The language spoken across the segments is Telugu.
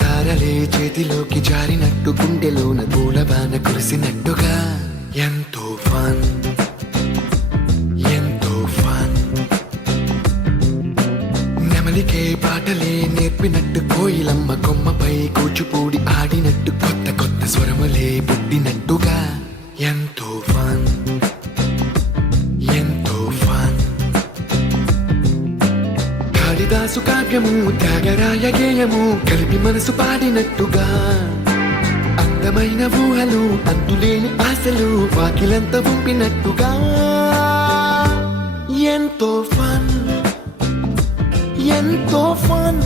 తారలే చేతిలోకి జారినట్టు గుండెలోన పూలవాన కురిసినట్టుగా ఎంతో ఫన్ ఎంతో ఫన్ నెమలికే పాటలే నేర్పినట్టు కోయిలమ్మ కొమ్మపై కూచిపూడి ఆడినట్టు కొత్త కొత్త స్వరములే పుట్టినట్టుగా ఎంతో ఫన్ ఎంతో ఫన్ కాళిదాసు కావ్యము త్యాగరాయ గేయము కలిపి మనసు పాడినట్టుగా అందమైన ఊహలు అంతులేని ఆశలు వాకిలంత ఉంపినట్టుగా ఎంతో ఫన్ ఎంతో ఫన్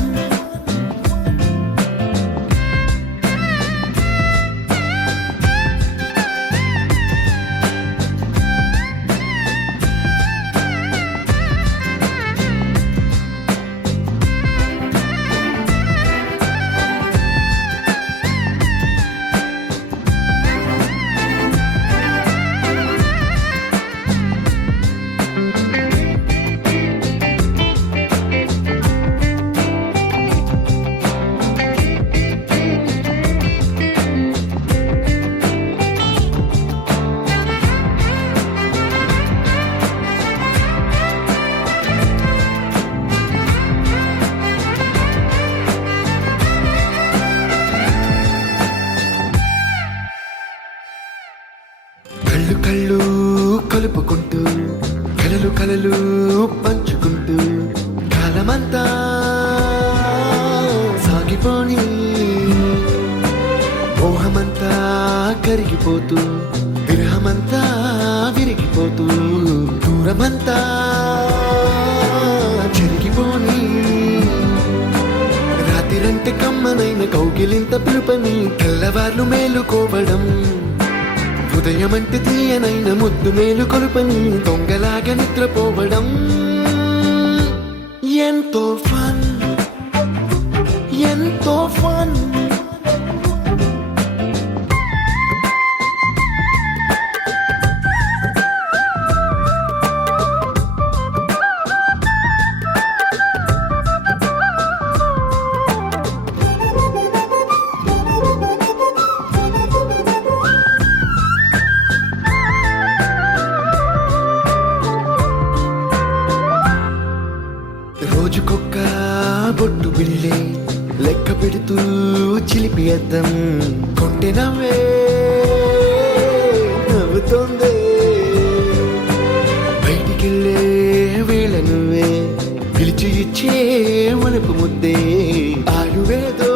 కళ్ళు కళ్ళు కలుపుకుంటూ కలలు కలలు పంచుకుంటూ కాలమంతా సాగిపోని మోహమంతా కరిగిపోతూ విరహమంతా విరిగిపోతూ దూరమంతా చెరిగిపోని రాత్రిరంటే కమ్మనైన కౌగిలింత పిలుపని తెల్లవార్లు మేలుకోవడం ఉదయమంటే తీయనైన ముద్దు మేలు కొలుపని దొంగలాగా నిద్రపోవడం ఎంతో ఫన్ ఎంతో ఫన్ రోజుకొక్క బొట్టు బిళ్ళే లెక్క పెడుతూ చిలిపి అద్దం కొంటె నవ్వే నవ్వుతోందే బయటికెళ్ళే వేళ నువ్వే పిలిచి ఇచ్చే మనపు ముద్దే ఆయువేదో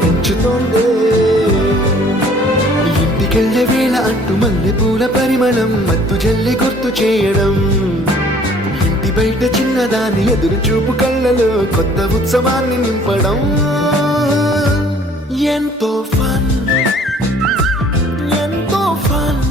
పెంచుతోందే ఇంటికెళ్ళే వేళ అంటూ మల్లె పూల పరిమళం మత్తు జల్లి గుర్తు చేయడం బయట చిన్నదాని ఎదురు చూపు కళ్ళలో కొత్త ఉత్సవాన్ని నింపడం ఎంతో ఫన్ ఎంతో ఫన్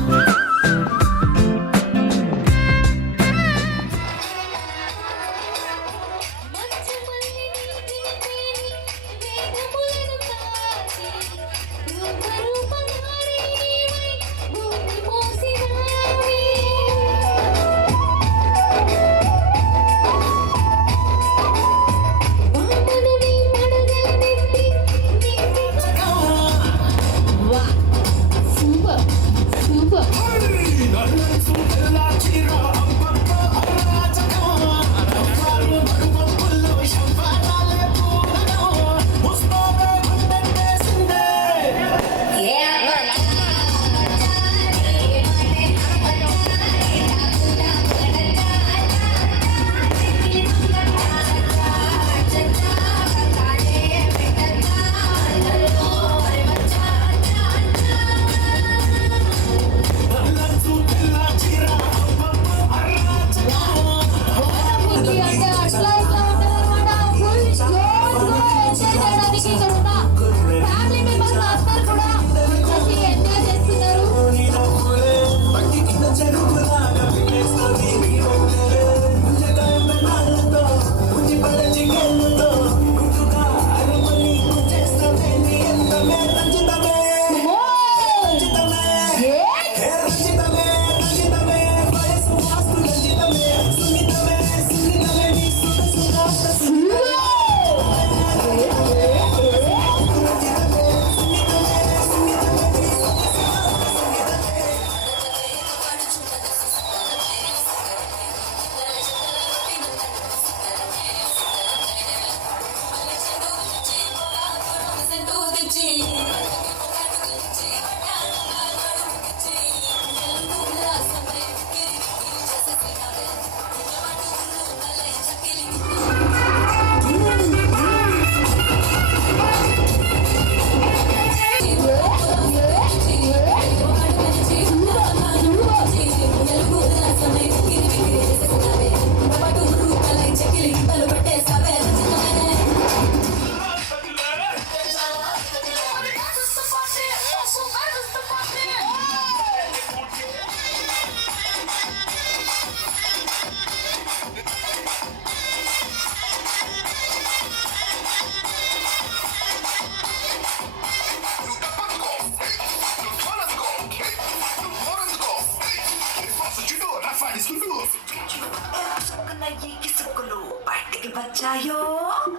పడతాయో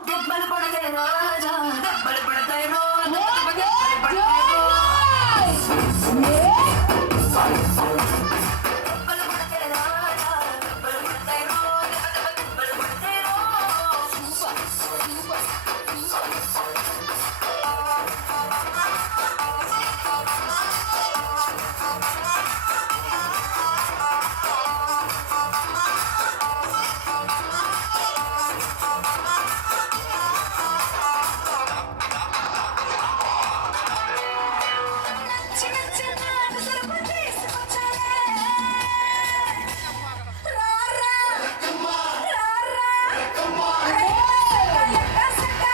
దెబ్బలు పడతాయి రాజా దెబ్బలు పడతాయి రో దెబ్బలు పడతాయి రో దెబ్బలు పడతాయి రాజా దెబ్బలు పడతాయి రో దెబ్బలు పడతాయి రో చిన్న చిన్న సరుకు తీసుకొచ్చాలే రారా రారా సక్క సక్క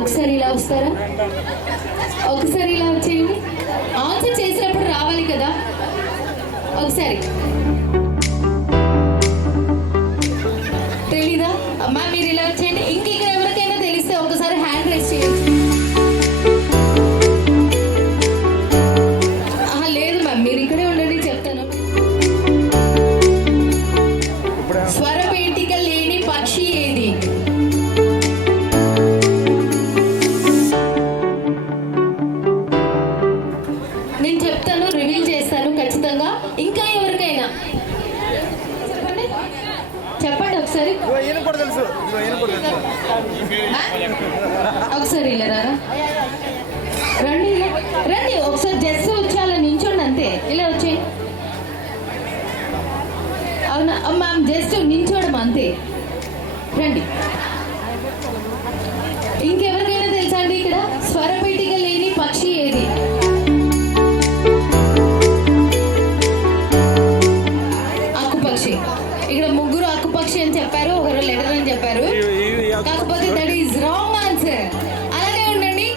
ఒకసారి ఇలా వస్తారా? ఒకసారి ఇలా వచ్చేయండి. ఆన్సర్ చేసినప్పుడు రావాలి కదా. ఒకసారి తెలీదా అమ్మా? మీరు ఇలా వచ్చేయండి. ఇంక ఇక్కడ ఎవరికైనా తెలిస్తే ఒకసారి హ్యాండ్ రైస్ చేయండి. లేదు మ్యామ్, మీరు ఇక్కడే ఉండండి, చెప్తాను. స్వరపేటిక లేని పక్షి ఏది? నేను చెప్తాను, రివీల్ చేస్తాను ఖచ్చితంగా. ఇంకా ఎవరికైనా చెప్పండి, చెప్పండి ఒకసారి. ఒకసారి ఇలా రారా, రండి ఇలా రండి. ఒకసారి జస్ట్ వచ్చి అలా నించోండి అంతే. ఇలా వచ్చే అవునా మ్యామ్, జస్ట్ నించోడం అంతే. రండి. ఇంకెవరికైనా తెలుసా అండి ఇక్కడ స్వరపేటిక లేని పక్షి ఏది? ఆకుపక్షి. ఇక్కడ ముగ్గురు ఆకుపక్షి అని చెప్పారు, ఒకరు లెటర్ అని చెప్పారు. కాకపోతే దట్ ఈస్ రాంగ్ ఆన్సర్. అలాగే ఉండండి.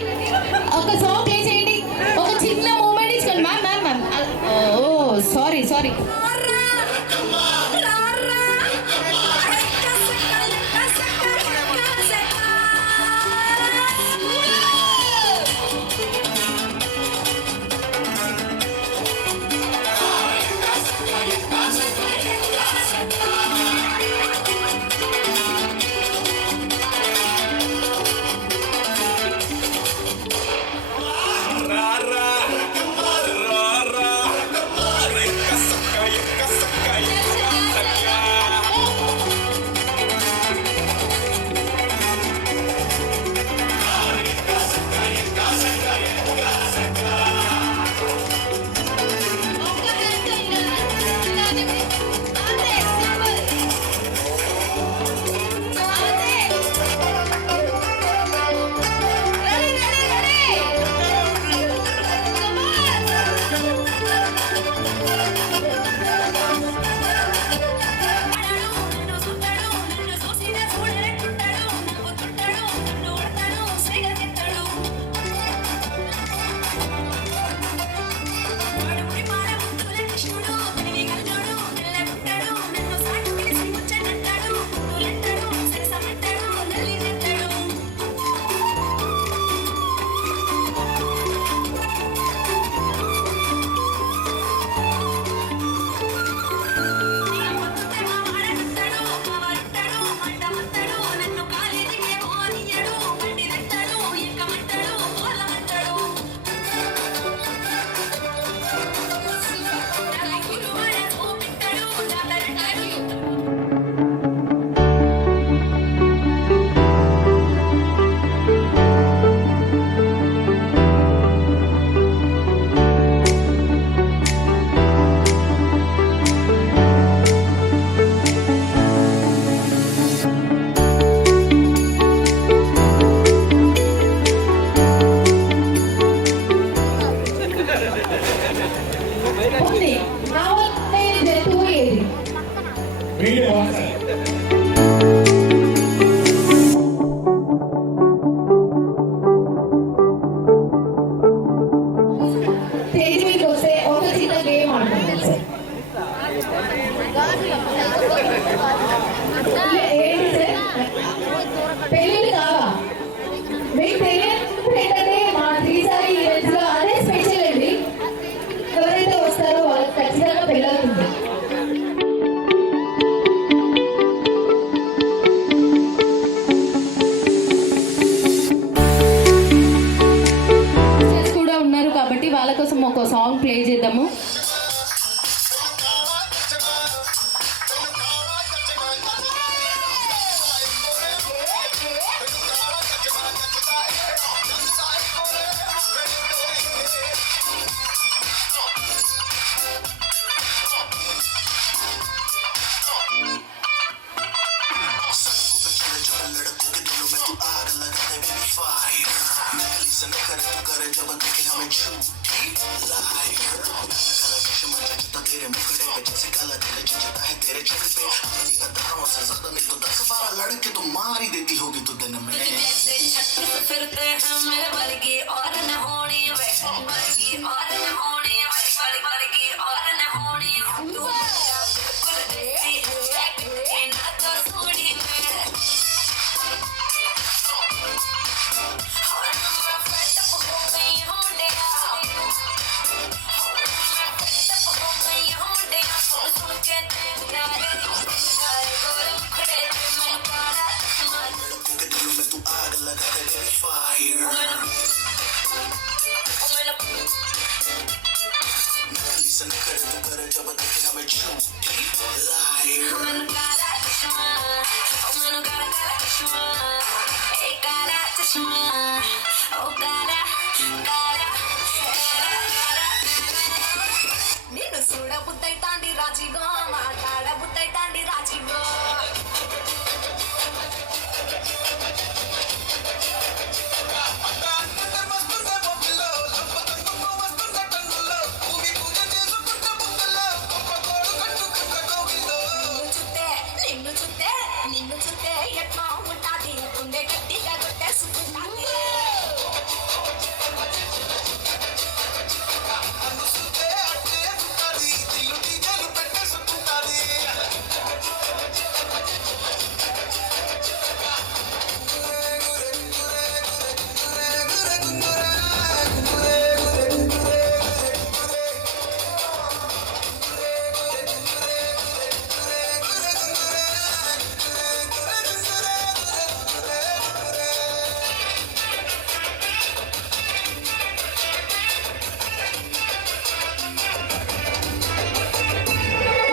ఒక సాంగ్ ప్లే చేయండి. ఒక చిన్న మూమెంట్ ఇచ్చుకోండి. మ్యామ్ మ్యామ్ మ్యామ్ ఓ సారీ సారీ. స్టేజ్ మీద వస్తే ఒక చిన్న గేమ్ से नखरे तू करे जब देखे हमें झूठी लायर काला चश्मा जचता तेरे मुखड़े पे जैसे काला दिल जचता है तेरे जग पे अपनी अदाओं से ज्यादा नहीं तो 10-12 लड़के तो मार ही देती होगी तू दिन में जैसे छत पे फिरते हैं मेरे वर्गी और न होनी वे वर्गी और न होनी वे वर्गी और न होनी तू मेरा बिल्कुल देसी है के ना तो सूढ़ी में और मैं फट हो गई हूं डेरा और मैं फट हो गई हूं डेरा सुन के तेरे यार गोरम खड़े मैं पारा लड़कों के दिलों में तू आग लगा दे तेरी फायर नकली से नखरे तू करे जब देखे हमें झूठी लायर मैंने काला चश्मा ओ मैंने काला चश्मा ए काला चश्मा ओ काला काला నిన్ను చూడ బుద్ధైతాండి రాజీగో మాట్లాడ బుద్ధైతాండి రాజీగో నిన్ను చూస్తే నిన్ను చూస్తే ఎట్లా ఉంటాది గుండె గట్టిగా కొట్టేసుకుంటాది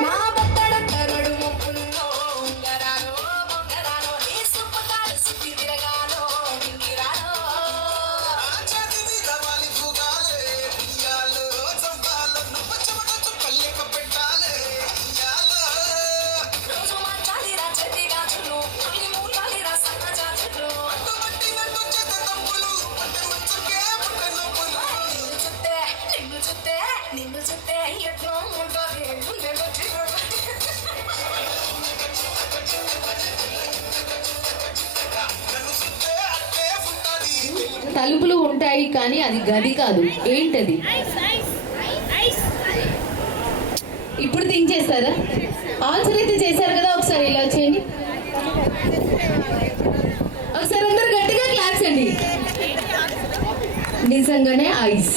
మా బత్తడ కరడు మొప్పుల్లో ఉంగరాలో బొంగరాలో నీ సుప్పతాలు సుత్తి తిరగాలో నింగిరాలో రోజు మార్చాలిరా చెట్టి గాజులు అన్ని మూలాలిరా సన్న జాజులు నిన్ను చూస్తే నిన్ను చూస్తే ఎట్లా ఉంటుంది గుండె కొట్టి తలుపులు ఉంటాయి కానీ అది గది కాదు. ఏంటది? ఇప్పుడు థింక్ చేస్తారా? ఆన్సర్ అయితే చేశారు కదా, ఒకసారి ఇలా చేయండి. ఒకసారి అందరూ గట్టిగా క్లాప్స్ అండి. నిజంగానే ఐస్.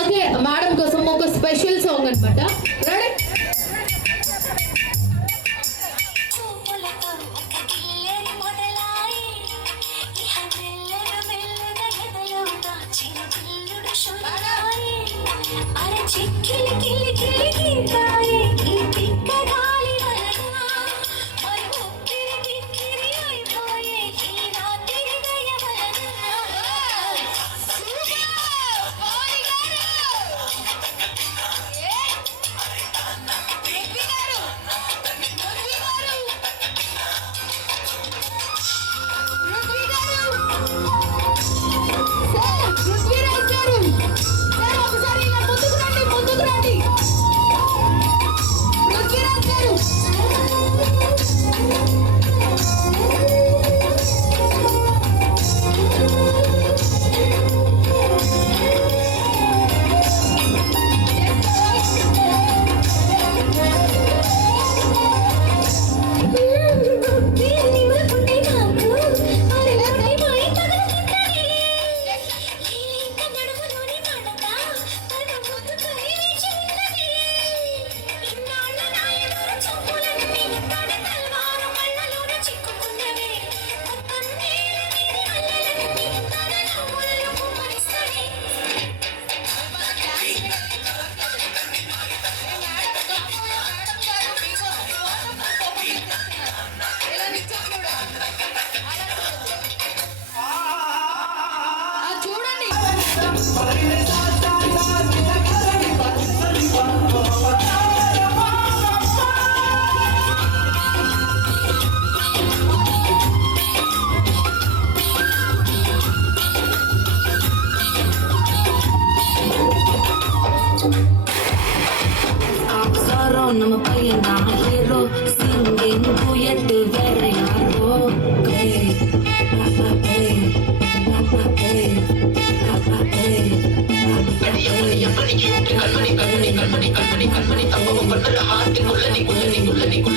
ఓకే, మేడం కోసం ఒక స్పెషల్ సాంగ్ అనమాట. రెడీ? చూపులతో ఒక గిల్లెని మొదలాయి ఇహ మెల్లగా మెల్లగా ఎదలో దాచిన పిల్లుడు షురాయి అర చిక్కిలి కిలి కిలి కిందాయి ఈ పిక్క గాలి వలన మరి ఉక్కిరి బిక్కిరి అయిపోయే ఈ రాత్రి దయ వలన సూపర్! బాయ్ గారు!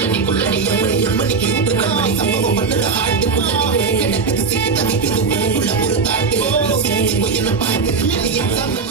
புள்ளனி புள்ளனி எம்மணி எம்மணிக்கு ஊட்டு கண்மணி சம்பவம் பண்ணுற ஆட்டு புள்ளனி கிடக்குது சிக்கி தவிக்குது உள்ள ஒரு தாட்டு சிக்கி போய் என்ன பாட்டு என் சாமி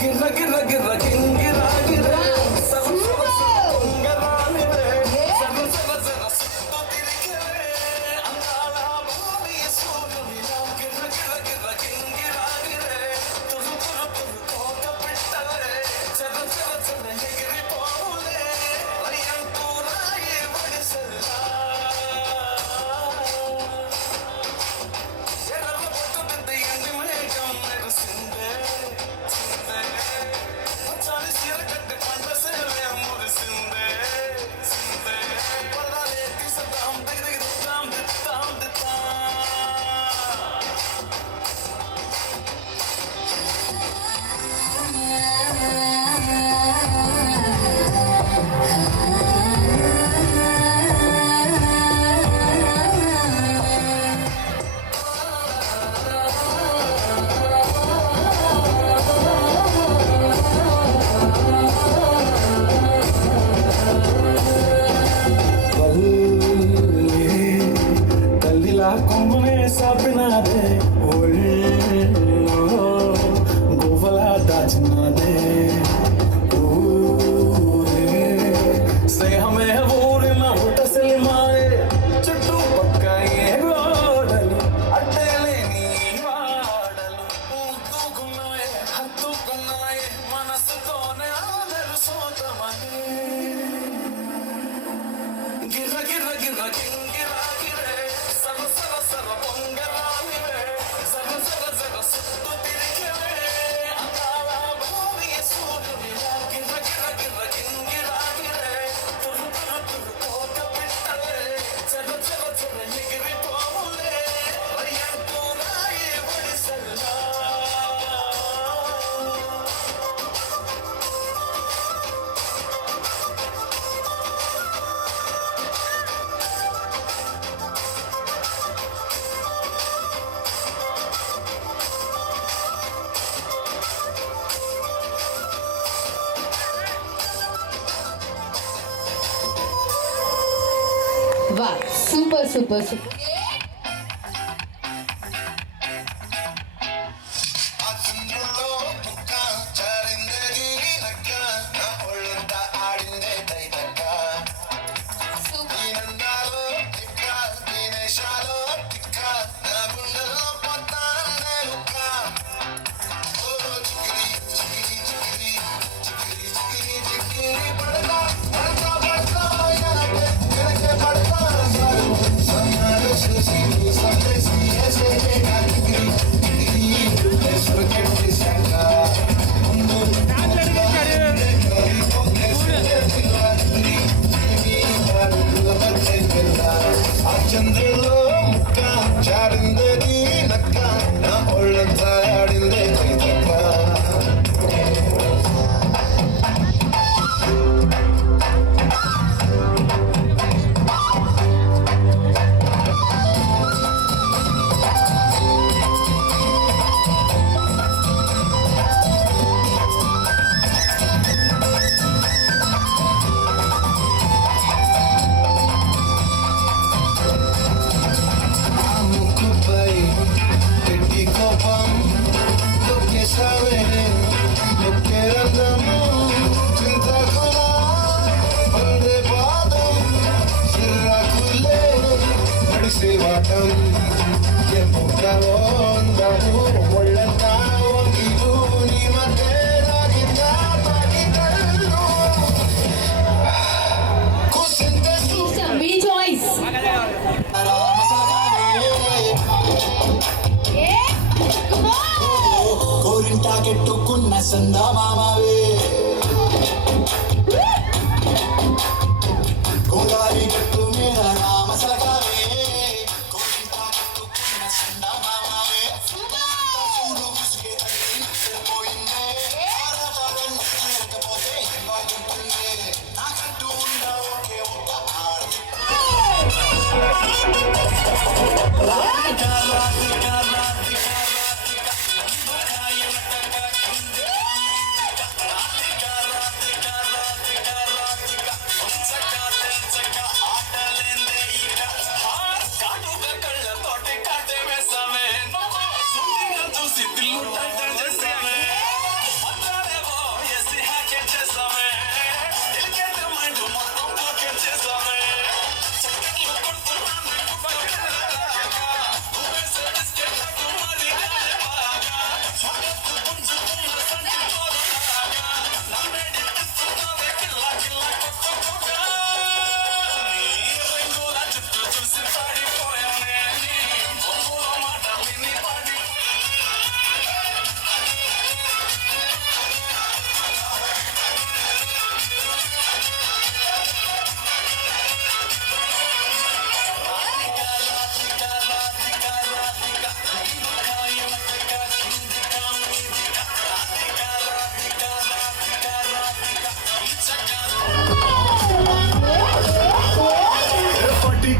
గిర్ర గిర్ర గిర్ర గింగిరా గిర్ర సవ సవ ఉంగరాని సవ సవ సవ సుత్తు తిరిగే అందాల భూమి సూర్యునిలా గిర్ర గిర్ర గిర్ర గింగిరా గిర్ర తురు తురు తురు కోక పెట్టలే చర చర చర ఎగిరి పోలే అయ్యంటూ రాయి వడిసెల్లా ఎర్ర పొట్టు పెద్ద ఎండి మేఘం మెరిసిందే కొమ్మనే సాపినాదే గోవలా దాచినాదే స్నేహమే ఊరిన ఉటసలి మారే చుట్టూ పక్క ఏ గోడలు అడ్డలేని వాడలు ముద్దుకున్నాయే హత్తుకున్నాయే మనసుతోనే ఆదరు సోతమని గిర్ర గిర్ర గిర్ర గింగిరా గిరే సర సర సర పొంగరానివే సర సర సర సుత్తు తిరిగివే అందాల భూమి సూర్యునిలా గిర్ర గిర్ర గిర్ర గింగిరా గిరే తురు తురు తురు కోక పెట్టలే చర చర చర ఎగిరి పోలే అయ్యంటూ రాయి వడిసెల్లా వా సూపర్ సూపర్ సూపర్ Some ಸಿವಾಟಂ ಎಂಬುದವೊಂದನು ಒಳ್ಳೆಂತ ಒಗಿದು ನಿಮ್ಮದೇನಾಗಿದ್ದ ಬಡಿದಲ್ಲು ಕುಸಿಂತೆ మీ చాయిస్ కోరింటాకెట్టుకున్న సందమామవే గోదారి గట్టు మీద రామసలగావే కోరింటాకెట్టుకున్న సందమామవే చూడు ముసుగే తగిలి పోయిందే ఆరాటాలను చేరకపోతే బాగుంటుందే నాకంటూ ఉన్న ఒకే ఒక్క ఆడు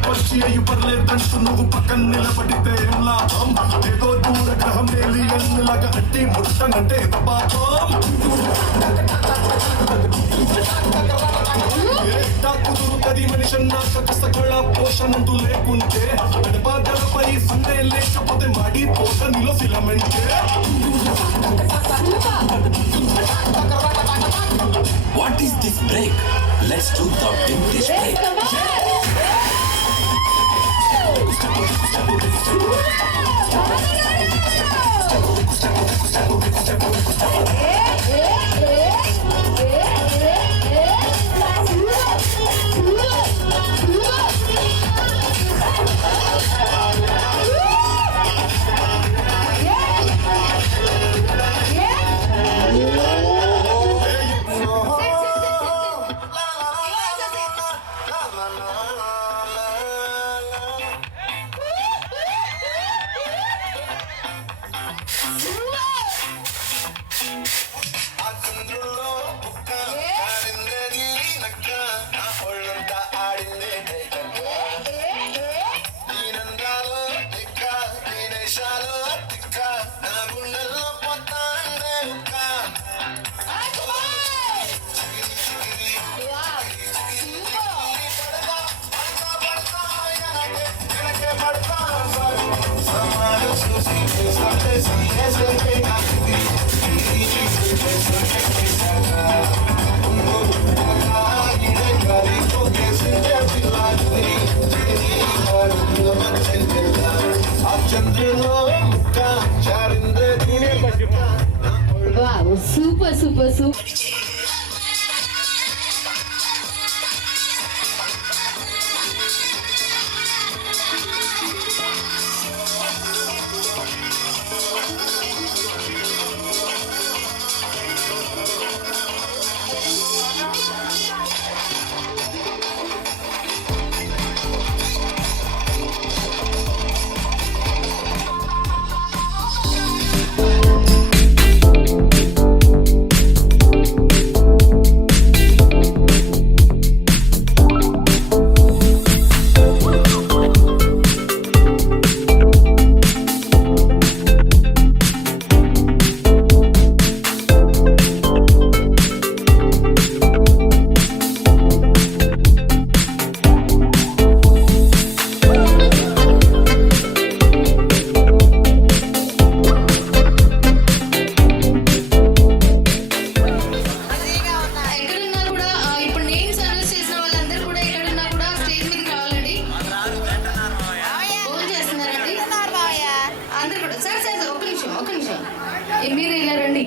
పక్షి అయ్యి పర్లేదంటూ నువ్వు పక్కన నిలబడితే ఏం లాభం ఏదో దూర గ్రహం ఏలియన్లాగా అట్టి ముట్టనంటే ఎంత పాపం ఏటా కుదురుతది మనిషన్నాక సకల పోషణంటూ లేకుంటే గడపై సందే లేకపోతే మాడి పోత నీలో ఫిలమెంటే What is this break? Let's do the vintage break. Wow super super super మీరు ఇలా రండి.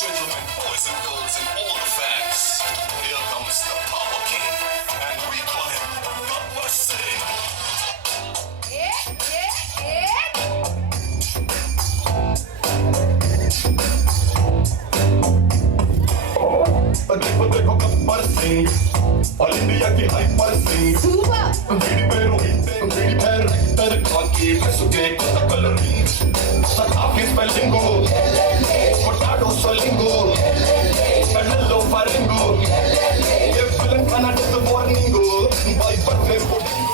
Gentlemen, boys and girls, and all the fans, here comes the Power King, and we call him Papa Singh. देखो गब्बर सिंह ऑल इंडिया की हाइपर सिंह वीडी पेरो वीडी पैर एक्टर खाकी फसुके कोता कलरिंग सताफी स्पेलिंगो पोटाटो सोलिंगो पेनलो फारिंगो ये फिल्म खाना तो वार्निंगो बाय बर्थडे पुडिंग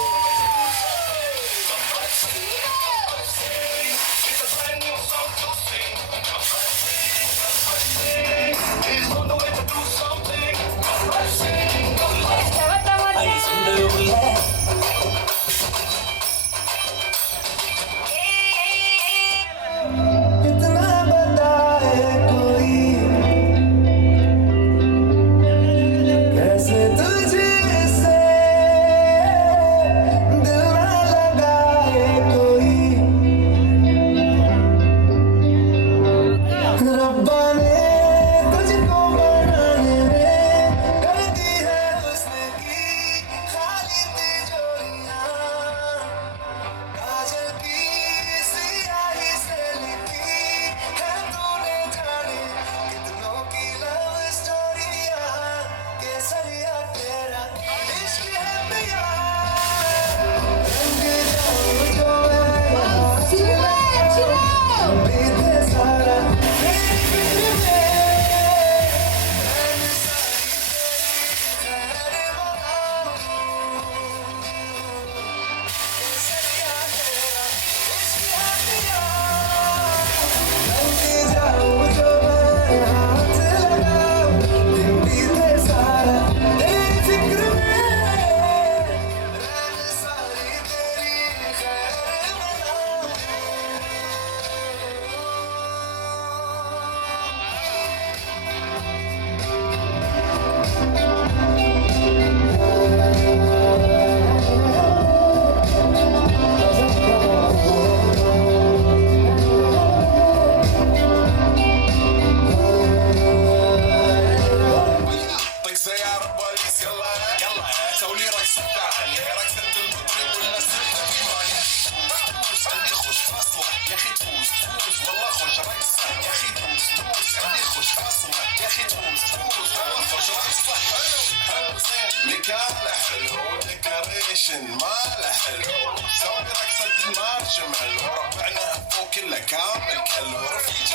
Make كان حلو ديكوريشن ماله حلو سوي رقصة المارشميلو ربعنا فوق كله كامل كلو رفيج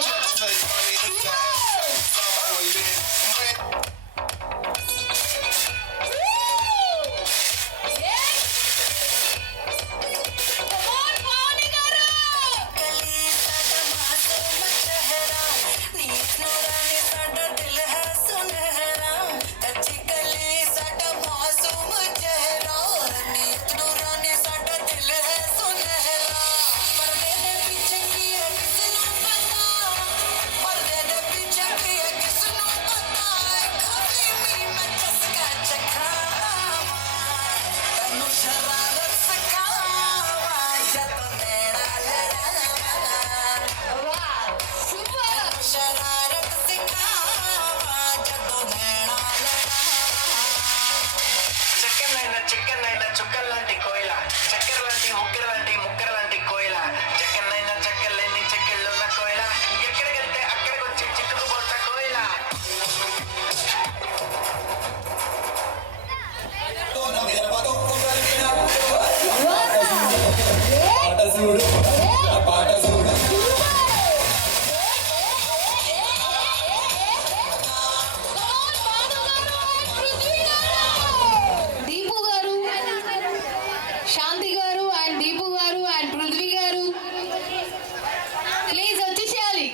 جثة يباني هسه السما والليل చిక్కనైనా చుక్కల్లాంటి కోయిల చక్కెర లాంటి ముక్కర లాంటి కోయిల జక్కన్నైనా చక్కెరలేని చెక్కిళ్ళున్న కోయిల ఎక్కడికెళ్తే అక్కడికొచ్చి చిక్కుకుపోత కోయిల దీపు గారు, శాంతి గారు అండ్ దీపు గారు అండ్ పృథ్వీ గారు ప్లీజ్ వచ్చేసేయాలి.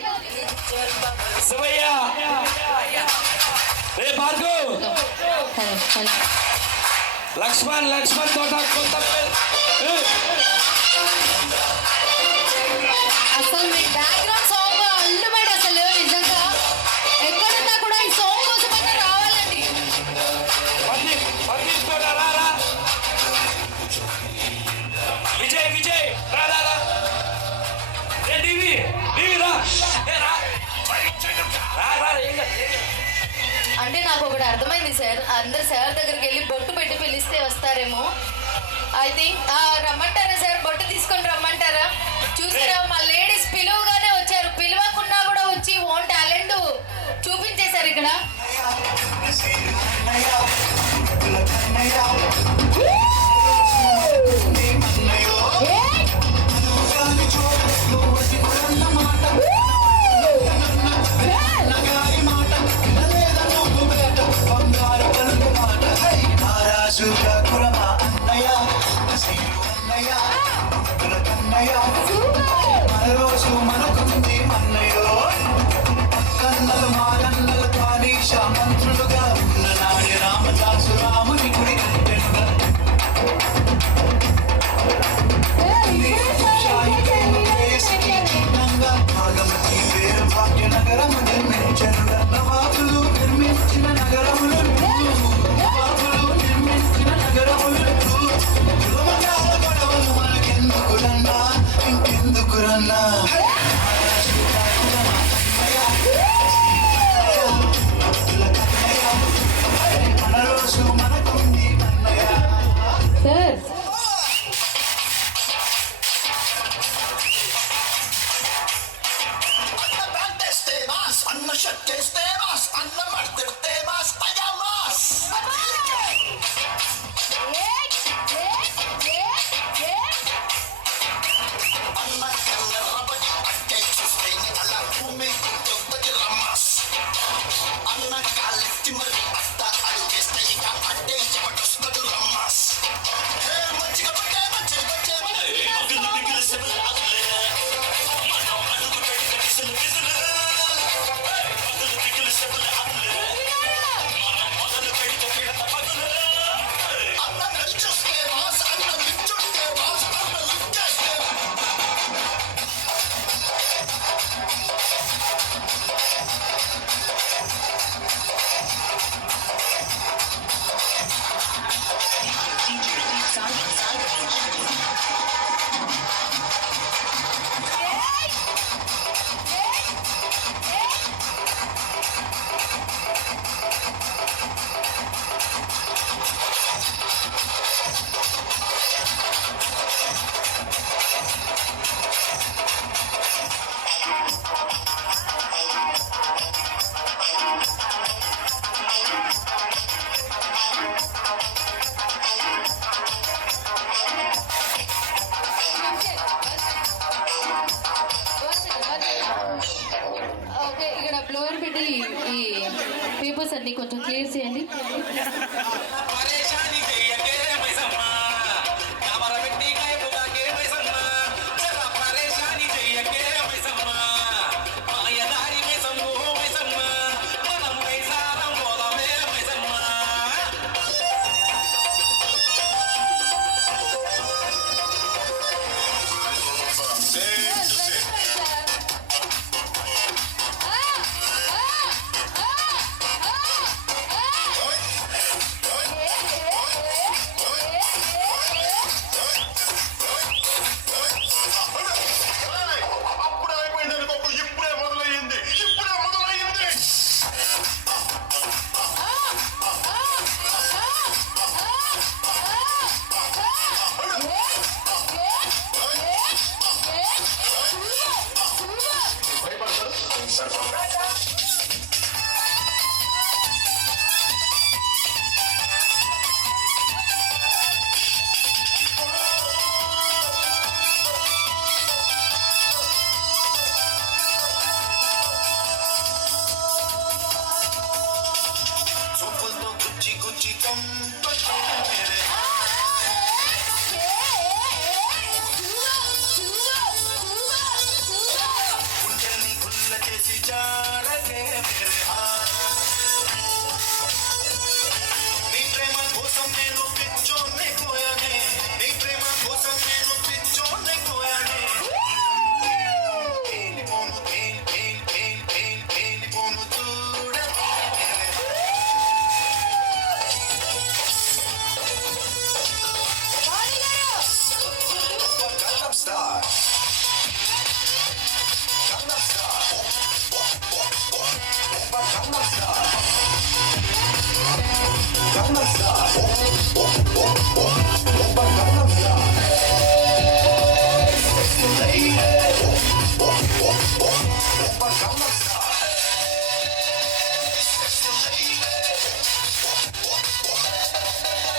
శివయ్య రే భార్గవ్ లక్ష్మణ్ తోట కొత్త అసలు మీ బ్యాక్గ్రౌండ్ సాంగ్ అల్లుబడి అసలు నిజంగా ఎక్కడున్నా కూడా ఈ సాంగ్ కోసం అయితే రావాలండి. పండిత్ తోట రా విజయ్ రా రే డివి రా అంటే నాకు ఒకటి అర్థమైంది సార్, అందరు సార్ దగ్గరికి వెళ్ళి బొట్టు పెట్టి పిలిస్తే వస్తారేమో. ఐ థింక్ రమ్మంటారా సార్, బొట్టు తీసుకొని రమ్మంటారా? చూసారా మా లేడీస్ పిలువగానే వచ్చారు, పిలవకున్నా కూడా వచ్చి ఓన్ టాలెంట్ చూపించేశారు ఇక్కడ. మంత్రులుగా ఉన్న నాని రామదాసు రాముని గుడి కట్టెనుగా భాగమతి పేరు భాగ్యనగరము నిర్మించనుగా నవాబులు నిర్మించిన నగరములు గొడవలు మనకెందుకురన్నా ఇంకెందుకురన్నా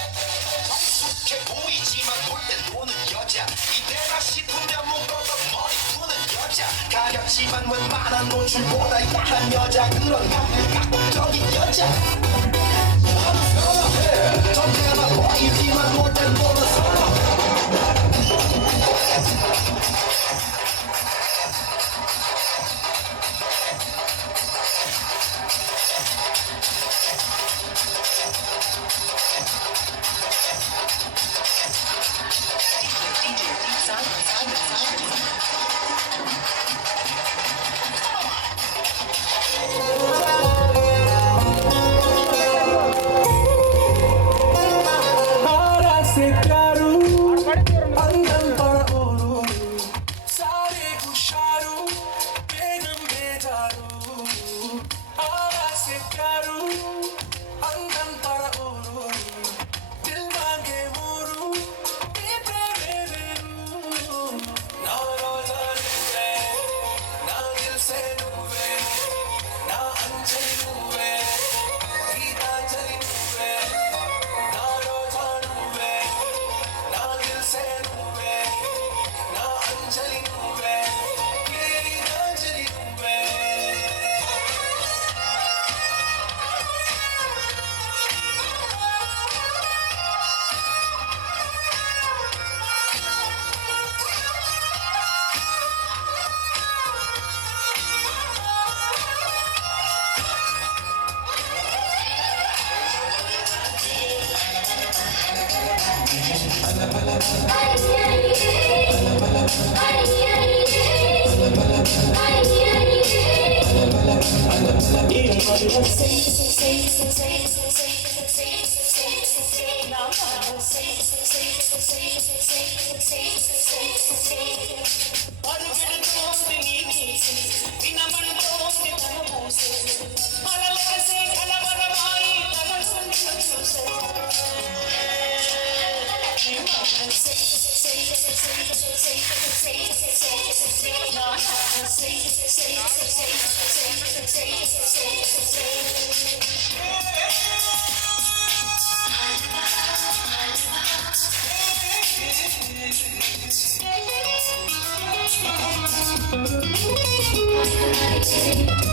익숙해 보이지만 놀 때 노는 여자 이때가 싶으면 묶어서 머리 푸는 여자 가렸지만 웬만한 노출보다 야한 여자 그런 감각적인 여자 전제가 보이지만 놀 때 노는 사람 से प्यारू अंदर पर ओरू सारे हुशारू बेगम बेजारू आरा से प्यारू अंदर पर ओरू दिल मांगे मोरू बेटे मेरे रू ना रोजा रुवे ना दिल से रुवे ना अंजलि रुवे गीतांजलि रुवे ना रोजा रुवे ना दिल से रुवे ना अंजलि रुवे गीतांजलि रुवे Thank you.